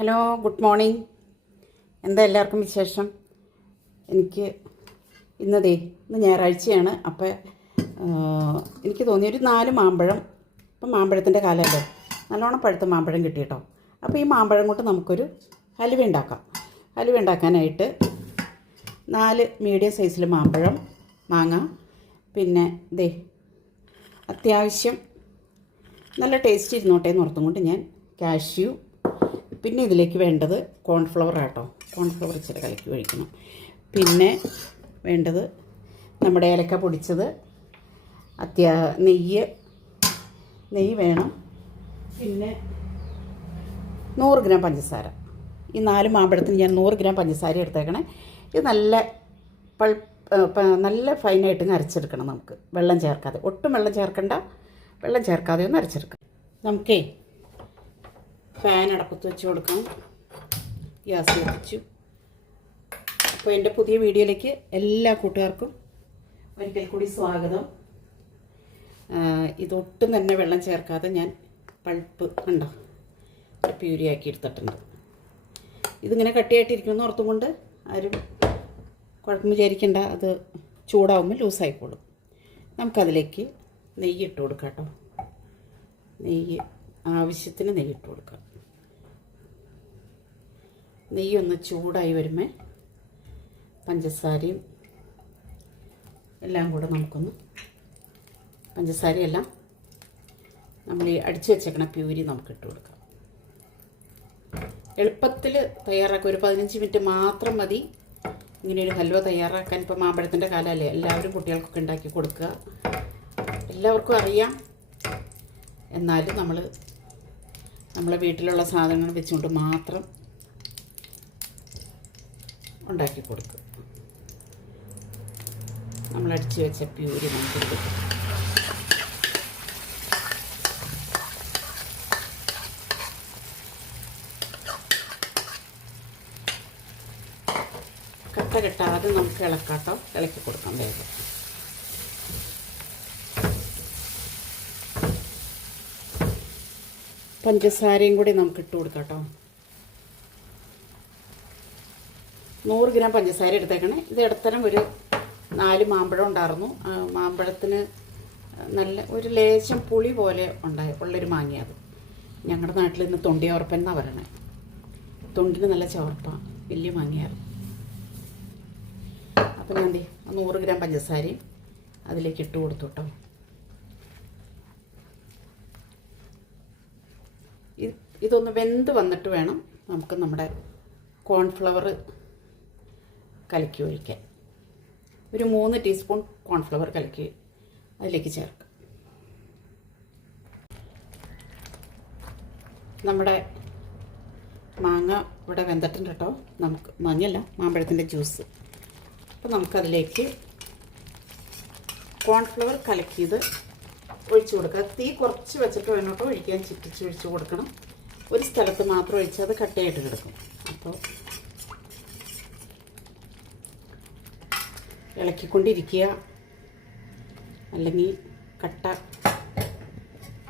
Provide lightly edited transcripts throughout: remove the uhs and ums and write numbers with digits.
Hello, good morning. എന്താ എല്ലാവർക്കും വിശേഷം? ഇന്ന് ഞായറാഴ്ചയാണ്. അപ്പോൾ എനിക്ക് തോന്നി ഒരു 4 മാമ്പഴം, ഇപ്പം മാമ്പഴത്തിൻ്റെ കാലമല്ലേ, നല്ലോണം പഴുത്ത മാമ്പഴം കിട്ടി കേട്ടോ. അപ്പോൾ ഈ മാമ്പഴം കൊണ്ട് നമുക്കൊരു ഹലുവ ഉണ്ടാക്കാം. ഹലുവ ഉണ്ടാക്കാനായിട്ട് 4 മീഡിയം സൈസിൽ മാങ്ങ, പിന്നെ അത്യാവശ്യം നല്ല ടേസ്റ്റ് ഇരുന്നോട്ടെ എന്ന് ഓർത്തും കൊണ്ട് ഞാൻ കാഷ്യൂ, പിന്നെ ഇതിലേക്ക് വേണ്ടത് കോൺഫ്ലവർ ആട്ടോ. കോൺഫ്ലവർ ഇച്ചിരി കലക്കി ഒഴിക്കണം. പിന്നെ വേണ്ടത് നമ്മുടെ ഏലക്ക പൊടിച്ചത്, നെയ്യ് വേണം. പിന്നെ 100 ഗ്രാം പഞ്ചസാര. ഈ 4 മാമ്പഴത്തിന് ഞാൻ 100 ഗ്രാം പഞ്ചസാര എടുത്തേക്കണേ. ഇത് നല്ല ഫൈനായിട്ട് അരച്ചെടുക്കണം. നമുക്ക് വെള്ളം ചേർക്കാതെ, ഒട്ടും വെള്ളം ചേർക്കണ്ട, വെള്ളം ചേർക്കാതെ ഒന്ന് അരച്ചെടുക്കാം. നമുക്കേ ഫാൻ അടപ്പത്ത് വെച്ച് കൊടുക്കണം. ഗ്യാസ് കത്തിച്ചു. അപ്പോൾ എൻ്റെ പുതിയ വീഡിയോയിലേക്ക് എല്ലാ കൂട്ടുകാർക്കും ഒരിക്കൽ കൂടി സ്വാഗതം. ഇതൊട്ടും തന്നെ വെള്ളം ചേർക്കാതെ ഞാൻ പൾപ്പ് കണ്ടോ പ്യൂരിയാക്കി എടുത്തിട്ടുണ്ട്. ഇതിങ്ങനെ കട്ടിയായിട്ടിരിക്കുമെന്ന് ഓർത്തും കൊണ്ട് ആരും കുഴപ്പം വിചാരിക്കേണ്ട. അത് ചൂടാവുമ്പോൾ ലൂസായിക്കോളും. നമുക്കതിലേക്ക് നെയ്യ് ഇട്ട് കൊടുക്കാം കേട്ടോ. ആവശ്യത്തിന് നെയ്യ് ഇട്ട് കൊടുക്കാം. നെയ്യൊന്ന് ചൂടായി വരുമ്പോൾ പഞ്ചസാരയും എല്ലാം കൂടെ പഞ്ചസാരയെല്ലാം നമ്മൾ ഈ അടിച്ചു വെച്ചേക്കണ പ്യൂരി നമുക്ക് ഇട്ട് കൊടുക്കാം. എളുപ്പത്തിൽ തയ്യാറാക്കുക. ഒരു 15 മിനിറ്റ് മാത്രം മതി ഇങ്ങനെയൊരു ഹൽവ തയ്യാറാക്കാൻ. ഇപ്പോൾ മാമ്പഴത്തിൻ്റെ കാലമല്ലേ, എല്ലാവരും കുട്ടികൾക്കൊക്കെ ഉണ്ടാക്കി കൊടുക്കുക. എല്ലാവർക്കും അറിയാം. എന്നാലും നമ്മളെ വീട്ടിലുള്ള സാധനങ്ങൾ വെച്ചുകൊണ്ട് മാത്രം ഉണ്ടാക്കി കൊടുക്കുക. നമ്മൾ അടിച്ചു വെച്ച പ്യൂരി നമുക്ക് കൊടുക്കും. കട്ട കെട്ടാതെ നമുക്ക് ഇളക്കാട്ടോ, ഇളക്കി കൊടുക്കാം വേഗം. പഞ്ചസാരയും കൂടി നമുക്ക് ഇട്ട് കൊടുക്കാം കേട്ടോ. 100 ഗ്രാം പഞ്ചസാര എടുത്തേക്കണേ. ഇത് ഇടത്തരം ഒരു 4 മാമ്പഴം ഉണ്ടായിരുന്നു. മാമ്പഴത്തിന് നല്ല ഒരു ലേശം പുളി പോലെ ഉള്ളൊരു മാങ്ങയത്. ഞങ്ങളുടെ നാട്ടിൽ ഇന്ന് തൊണ്ടിയോർപ്പൻ എന്നാണ് പറയണേ. തൊണ്ടിന് നല്ല ചവർപ്പാണ്, വലിയ മാങ്ങയായിരുന്നു. അപ്പം ഞാൻ 100 ഗ്രാം പഞ്ചസാരയും അതിലേക്ക് ഇട്ട് കൊടുത്തു കേട്ടോ. ഇതൊന്ന് വെന്ത് വന്നിട്ട് വേണം നമുക്ക് നമ്മുടെ കോൺഫ്ലവർ കലക്കി ഒഴിക്കാൻ. ഒരു 3 ടീസ്പൂൺ കോൺഫ്ലവർ കലക്കി അതിലേക്ക് ചേർക്കാം. നമ്മുടെ മാങ്ങ ഇവിടെ വെന്തിട്ടുണ്ട് കേട്ടോ. നമുക്ക് മാങ്ങയല്ല, മാമ്പഴത്തിൻ്റെ ജ്യൂസ്. അപ്പോൾ നമുക്കതിലേക്ക് കോൺഫ്ലവർ കലക്കിയത് ഒഴിച്ചു കൊടുക്കുക. തീ കുറച്ച് വെച്ചിട്ട് വേണം കേട്ടോ ഒഴിക്കാൻ. ചുറ്റിച്ച് ഒഴിച്ച് കൊടുക്കണം. ഒരു സ്ഥലത്ത് മാത്രം ഒഴിച്ച് അത് കട്ടയായിട്ട് കിടക്കും. അപ്പോൾ ഇളക്കിക്കൊണ്ടിരിക്കുക, അല്ലെങ്കിൽ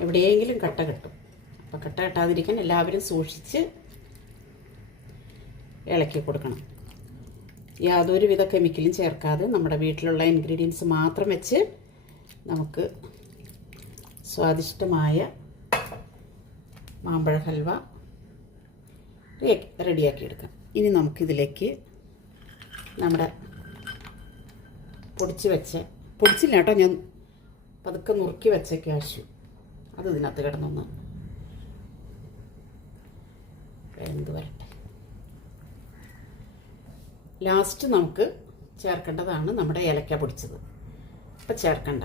എവിടെയെങ്കിലും കട്ട കിട്ടും. അപ്പോൾ കട്ട കെട്ടാതിരിക്കാൻ എല്ലാവരും സൂക്ഷിച്ച് ഇളക്കി കൊടുക്കണം. യാതൊരുവിധ കെമിക്കലും ചേർക്കാതെ നമ്മുടെ വീട്ടിലുള്ള ഇൻഗ്രീഡിയൻസ് മാത്രം വെച്ച് നമുക്ക് സ്വാദിഷ്ടമായ മാമ്പഴ ഹൽവ റെഡിയാക്കി എടുക്കാം. ഇനി നമുക്കിതിലേക്ക് നമ്മുടെ പൊടിച്ചില്ല കേട്ടോ, ഞാൻ പതുക്കെ നുറുക്കി വെച്ച കാഷ്യൂ അത് ഇതിനകത്ത് കിടന്നൊന്ന് വെന്ത് വരട്ടെ. ലാസ്റ്റ് നമുക്ക് ചേർക്കേണ്ടതാണ് നമ്മുടെ ഏലക്ക പൊടിച്ചത്. അപ്പം ചേർക്കണ്ട.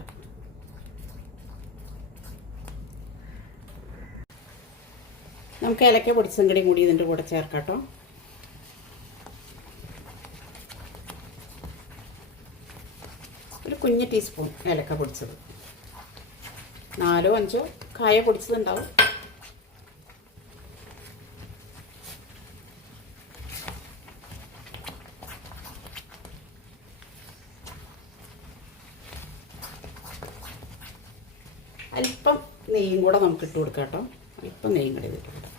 നമുക്ക് ഏലക്ക പൊടിച്ചതും കൂടി ഇതിൻ്റെ കൂടെ ചേർക്കാം കേട്ടോ. ഒരു കുഞ്ഞ് ടീസ്പൂൺ ഏലക്ക പൊടിച്ചത്, 4 or 5 കായ പൊടിച്ചതുണ്ടാവും. അല്പം നെയ്യും കൂടെ നമുക്ക് ഇട്ട് കൊടുക്കാം കേട്ടോ. അല്പം നെയ്യും കൂടെ ഇട്ട് കൊടുക്കാം.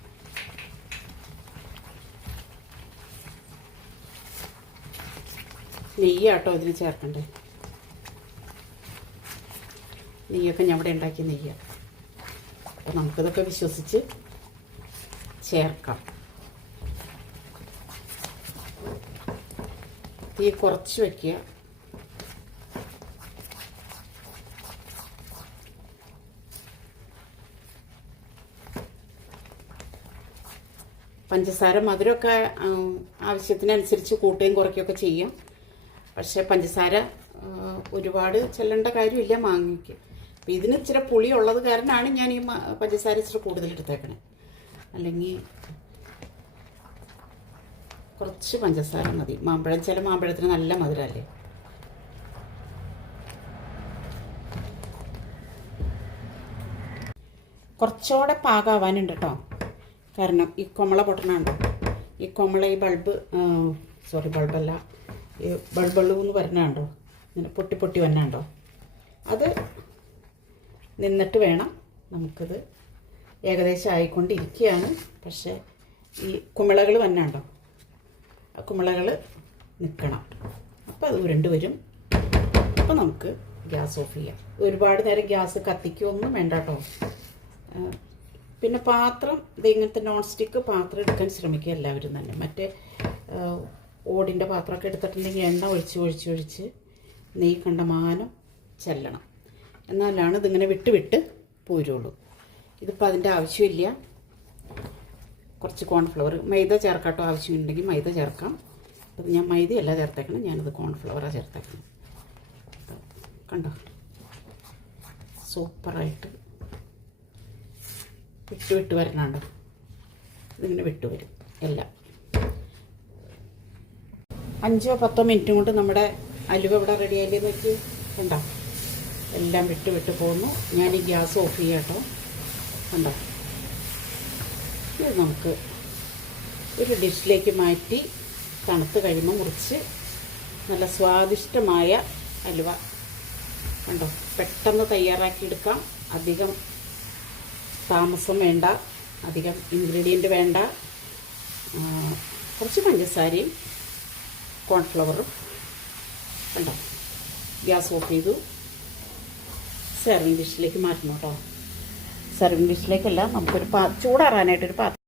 നെയ്യാട്ടോ ഇതിൽ ചേർക്കണ്ടേ. നെയ്യൊക്കെ ഞാൻ ഇവിടെ ഉണ്ടാക്കിയ നെയ്യാണ്. അപ്പോൾ നമുക്കിതൊക്കെ വിശ്വസിച്ച് ചേർക്കാം. തീ കുറച്ച് വയ്ക്കുക. പഞ്ചസാര മധുരമൊക്കെ ആവശ്യത്തിനനുസരിച്ച് കൂട്ടുകയും കുറയ്ക്കുകയൊക്കെ ചെയ്യാം. പക്ഷേ പഞ്ചസാര ഒരുപാട് ചെല്ലേണ്ട കാര്യമില്ല മാങ്ങയ്ക്ക്. അപ്പോൾ ഇതിന് ഇച്ചിരി പുളി ഉള്ളത് കാരണമാണ് ഞാൻ ഈ പഞ്ചസാര ഇച്ചിരി കൂടുതൽ എടുത്തേക്കണേ. അല്ലെങ്കിൽ കുറച്ച് പഞ്ചസാര മതി. മാമ്പഴം ചില മാമ്പഴത്തിന് നല്ല മധുരമല്ലേ. കുറച്ചുകൂടെ പാകാവാനുണ്ട് കേട്ടോ. കാരണം ഈ കുമള പൊട്ടണുണ്ടോ, ഈ കുമള ഈ ബൾബല്ല, ഈ ബൾബള്ളു എന്ന് പറഞ്ഞുണ്ടോ, ഇങ്ങനെ പൊട്ടി പൊട്ടി വന്നുണ്ടോ, അത് നിന്നിട്ട് വേണം നമുക്കിത്. ഏകദേശം ആയിക്കൊണ്ടിരിക്കുകയാണ്. പക്ഷേ ഈ കുമിളകൾ വന്നുണ്ടോ, ആ കുമിളകൾ നിൽക്കണം. അപ്പോൾ അത് ഉരുണ്ട് വരും. അപ്പോൾ നമുക്ക് ഗ്യാസ് ഓഫ് ചെയ്യാം. ഒരുപാട് നേരം ഗ്യാസ് കത്തിക്കൊന്നും വേണ്ട കേട്ടോ. പിന്നെ പാത്രം ഇത് ഇങ്ങനത്തെ നോൺ സ്റ്റിക്ക് പാത്രം എടുക്കാൻ ശ്രമിക്കുക എല്ലാവരും തന്നെ. മറ്റേ ഓടിൻ്റെ പാത്രമൊക്കെ എടുത്തിട്ടുണ്ടെങ്കിൽ എണ്ണ ഒഴിച്ച് നെയ്യ് കണ്ടമാനം ചെല്ലണം. എന്നാലാണ് ഇതിങ്ങനെ വിട്ട് പോരുള്ളൂ. ഇതിപ്പോൾ അതിൻ്റെ ആവശ്യമില്ല. കുറച്ച് കോൺഫ്ലവർ, മൈദ ചേർക്കാട്ടോ ആവശ്യമുണ്ടെങ്കിൽ മൈദ ചേർക്കാം. അപ്പോൾ ഞാൻ മൈദയല്ല ചേർത്തേക്കണം, ഞാനത് കോൺഫ്ലവറാണ് ചേർത്തേക്കണം. കണ്ടോ, സൂപ്പറായിട്ട് വിട്ട് വരണുണ്ടോ. ഇതിങ്ങനെ വിട്ട് വരും എല്ലാം. 5-10 മിനിറ്റ് കൊണ്ട് നമ്മുടെ അലുവ ഇവിടെ റെഡി ആയില്ലേ നോക്കി. കണ്ടോ, എല്ലാം വിട്ട് പോകുന്നു. ഞാൻ ഈ ഗ്യാസ് ഓഫ് ചെയ്യാം കേട്ടോ. കണ്ടോ, ഇത് നമുക്ക് ഒരു ഡിഷിലേക്ക് മാറ്റി തണുത്ത് കഴിയുമ്പോൾ മുറിച്ച് നല്ല സ്വാദിഷ്ടമായ അലുവ കണ്ടോ പെട്ടെന്ന് തയ്യാറാക്കിയെടുക്കാം. അധികം താമസം വേണ്ട, അധികം ഇൻഗ്രീഡിയൻറ്റ് വേണ്ട. കുറച്ച് പഞ്ചസാരയും കോൺഫ്ലവറും. കണ്ടോ, ഗ്യാസ് ഓഫ് ചെയ്തു. സെർവിങ് ഡിഷിലേക്ക് മാറ്റണം കേട്ടോ. സെർവിങ് ഡിഷിലേക്കല്ല, നമുക്കൊരു ചൂടാറാനായിട്ടൊരു പാത്രം